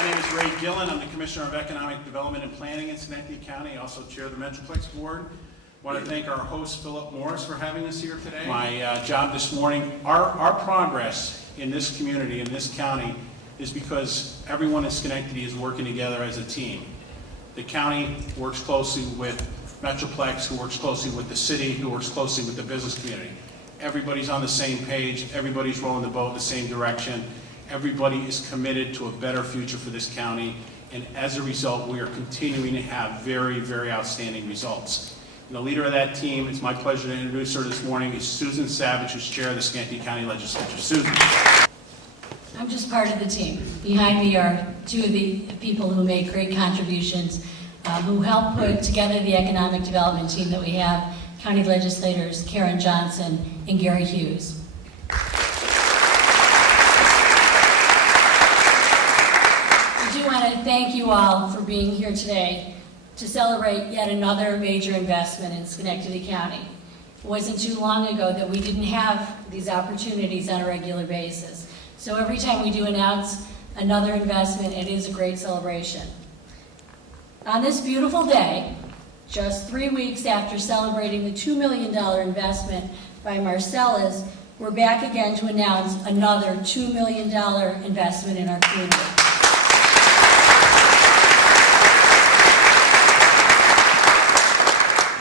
My name is Ray Gillen. I'm the Commissioner of Economic Development and Planning in Schenectady County. I also chair the Metroplex Board. I want to thank our host, Philip Morris, for having us here today. My job this morning, our progress in this community, in this county, is because everyone in Schenectady is working together as a team. The county works closely with Metroplex, who works closely with the city, who works closely with the business community. Everybody's on the same page. Everybody's rowing the boat in the same direction. Everybody is committed to a better future for this county, and as a result, we are continuing to have very, very outstanding results. And the leader of that team, it's my pleasure to introduce her this morning, is Susan Savage, who's chair of the Schenectady County Legislature. Susan. I'm just part of the team. Behind me are two of the people who made great contributions, who helped put together the economic development team that we have, county legislators Karen Johnson and Gary Hughes. I want to thank you all for being here today to celebrate yet another major investment in Schenectady County. It wasn't too long ago that we didn't have these opportunities on a regular basis. So every time we do announce another investment, it is a great celebration. On this beautiful day, just 3 weeks after celebrating the $2 million investment by Marcellus, we're back again to announce another $2 million investment in our community.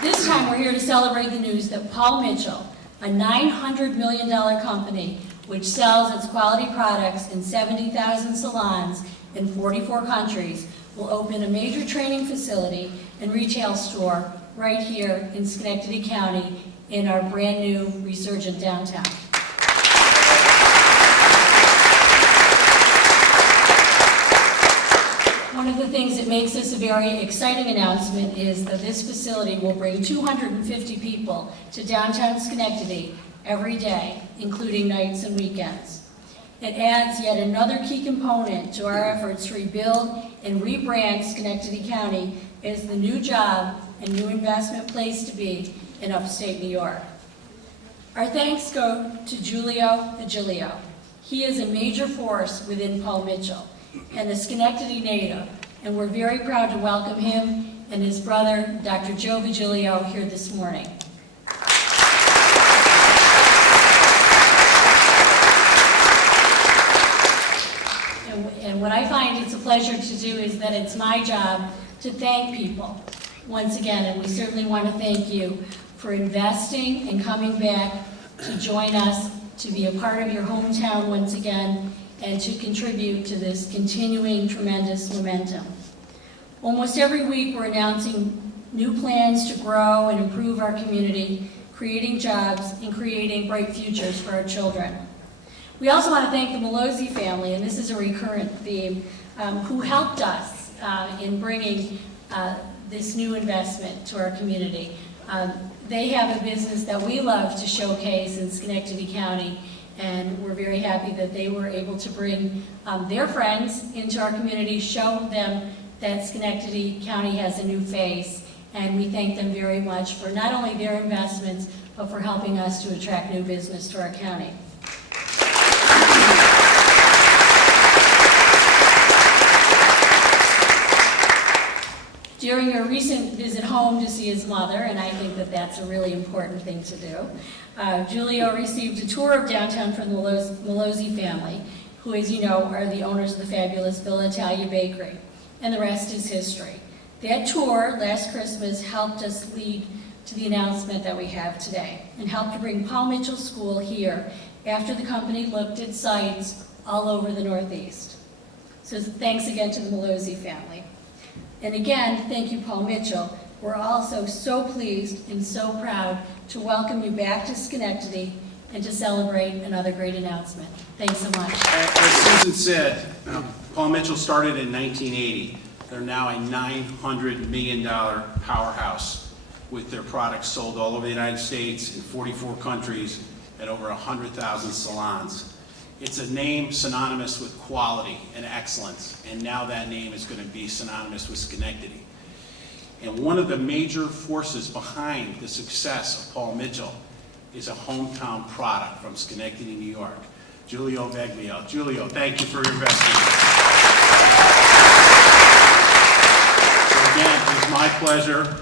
This time we're here to celebrate the news that Paul Mitchell, a $900 million company which sells its quality products in 70,000 salons in 44 countries, will open a major training facility and retail store right here in Schenectady County in our brand new resurgent downtown. One of the things that makes this a very exciting announcement is that this facility will bring 250 people to downtown Schenectady every day, including nights and weekends. It adds yet another key component to our efforts to rebuild and rebrand Schenectady County as the new job and new investment place to be in upstate New York. Our thanks go to Giulio Vigilio. He is a major force within Paul Mitchell and a Schenectady native, and we're very proud to welcome him and his brother, Dr. Joe Vigilio, here this morning. And what I find it's a pleasure to do is that it's my job to thank people once again, and we certainly want to thank you for investing and coming back to join us, to be a part of your hometown once again, and to contribute to this continuing tremendous momentum. Almost every week we're announcing new plans to grow and improve our community, creating jobs and creating bright futures for our children. We also want to thank the Malozzi family, and this is a recurrent theme, who helped us in bringing this new investment to our community. They have a business that we love to showcase in Schenectady County, and we're very happy that they were able to bring their friends into our community, show them that Schenectady County has a new face, and we thank them very much for not only their investments, but for helping us to attract new business to our county. During a recent visit home to see his mother, and I think that that's a really important thing to do, Giulio received a tour of downtown from the Malozzi family, who, as you know, are the owners of the fabulous Villa Italia Bakery, and the rest is history. That tour last Christmas helped us lead to the announcement that we have today, and helped to bring Paul Mitchell School here after the company looked at sites all over the Northeast. So thanks again to the Malozzi family. And again, thank you, Paul Mitchell. We're also so pleased and so proud to welcome you back to Schenectady and to celebrate another great announcement. Thanks so much. As Susan said, Paul Mitchell started in 1980. They're now a $900 million powerhouse with their products sold all over the United States in 44 countries and over 100,000 salons. It's a name synonymous with quality and excellence, and now that name is going to be synonymous with Schenectady. And one of the major forces behind the success of Paul Mitchell is a hometown product from Schenectady, New York. Giulio Veglio. Giulio, thank you for your investment. So again, it is my pleasure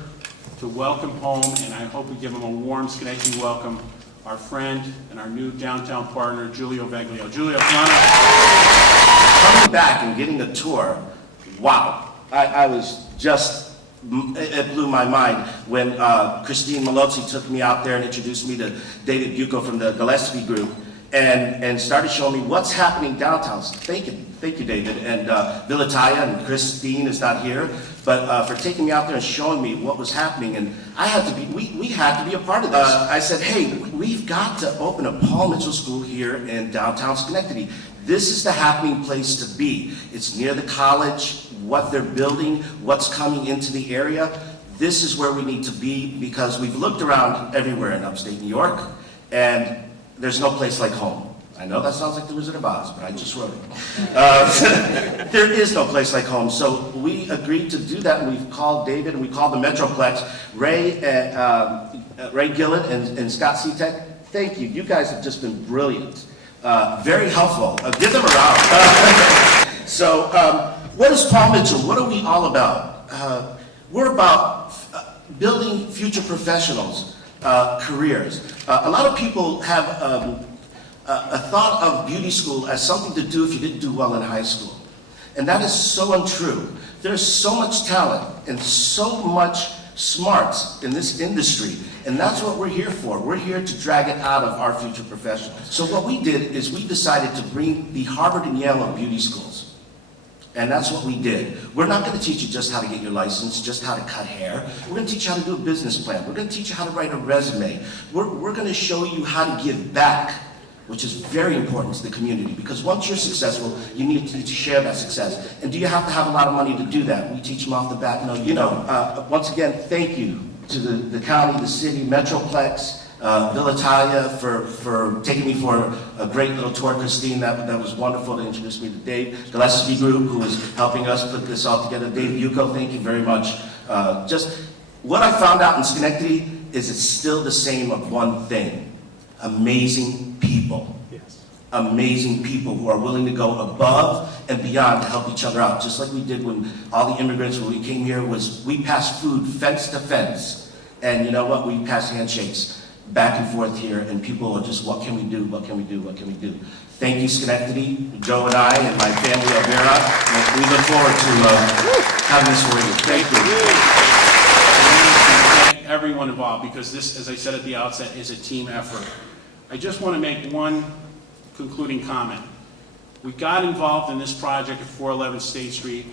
to welcome home, and I hope we give him a warm Schenectady welcome, our friend and our new downtown partner, Giulio Veglio. Giulio, come on up. Coming back and getting a tour, wow. I was just, it blew my mind when Christine Malozzi took me out there and introduced me to David Bucco from the Gillespie Group and started showing me what's happening downtown. So thank you, David. And Villataya and Christine is not here, but for taking me out there and showing me what was happening. And I had to be, we had to be a part of this. I said, hey, we've got to open a Paul Mitchell School here in downtown Schenectady. This is the happening place to be. It's near the college, what they're building, what's coming into the area. This is where we need to be because we've looked around everywhere in upstate New York and there's no place like home. I know that sounds like the Wizard of Oz, but I just wrote it. There is no place like home. So we agreed to do that and we've called David and we called the Metroplex, Ray Gillett and Scott Seatek. Thank you. You guys have just been brilliant. Very helpful. Give them a round. So, what is Paul Mitchell? What are we all about? We're about building future professionals, careers. A lot of people have a thought of beauty school as something to do if you didn't do well in high school. And that is so untrue. There's so much talent and so much smarts in this industry, and that's what we're here for. We're here to drag it out of our future professionals. So what we did is we decided to bring the Harvard and Yale of beauty schools. And that's what we did. We're not going to teach you just how to get your license, just how to cut hair. We're going to teach you how to do a business plan. We're going to teach you how to write a resume. We're going to show you how to give back, which is very important to the community, because once you're successful, you need to share that success. And do you have to have a lot of money to do that? We teach them off the bat. No, you know. Once again, thank you to the county, the city, Metroplex, Villataya for taking me for a great little tour. Christine, that was wonderful to introduce me to Dave. Gillespie Group, who is helping us put this all together. Dave Bucco, thank you very much. Just what I found out in Schenectady is it's still the same of one thing. Amazing people. Yes. Amazing people who are willing to go above and beyond to help each other out. Just like we did when all the immigrants, when we came here, we passed food fence to fence. And you know what? We passed handshakes back and forth here, and people are just, what can we do? What can we do? What can we do? Thank you, Schenectady, Joe and I, and my family of Vera. We look forward to having this for you. Thank you. Thank everyone involved, because this, as I said at the outset, is a team effort. I just want to make one concluding comment. We got involved in this project at 411 State Street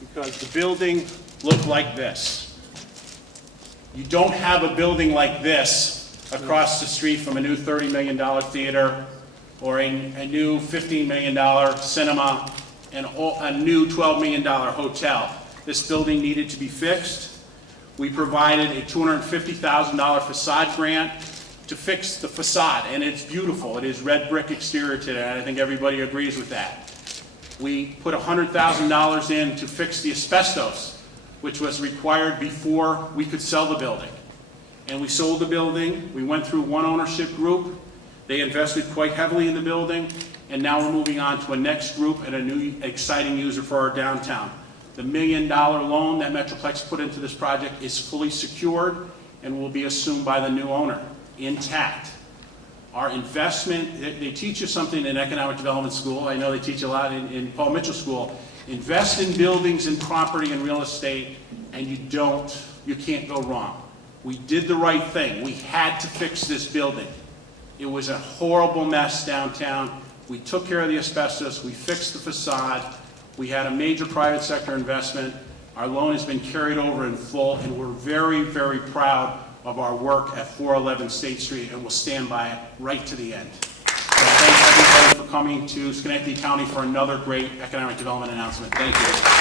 because the building looked like this. You don't have a building like this across the street from a new $30 million theater or a new $15 million cinema and a new $12 million hotel. This building needed to be fixed. We provided a $250,000 facade grant to fix the facade, and it's beautiful. It is red brick exterior today, and I think everybody agrees with that. We put $100,000 in to fix the asbestos, which was required before we could sell the building. And we sold the building. We went through one ownership group. They invested quite heavily in the building, and now we're moving on to a next group and a new exciting user for our downtown. The $1 million loan that Metroplex put into this project is fully secured and will be assumed by the new owner, intact. Our investment, they teach you something in economic development school. I know they teach a lot in Paul Mitchell School. Invest in buildings and property and real estate, and you can't go wrong. We did the right thing. We had to fix this building. It was a horrible mess downtown. We took care of the asbestos. We fixed the facade. We had a major private sector investment. Our loan has been carried over in full, and we're very, very proud of our work at 411 State Street, and we'll stand by it right to the end. So thanks everybody for coming to Schenectady County for another great economic development announcement. Thank you.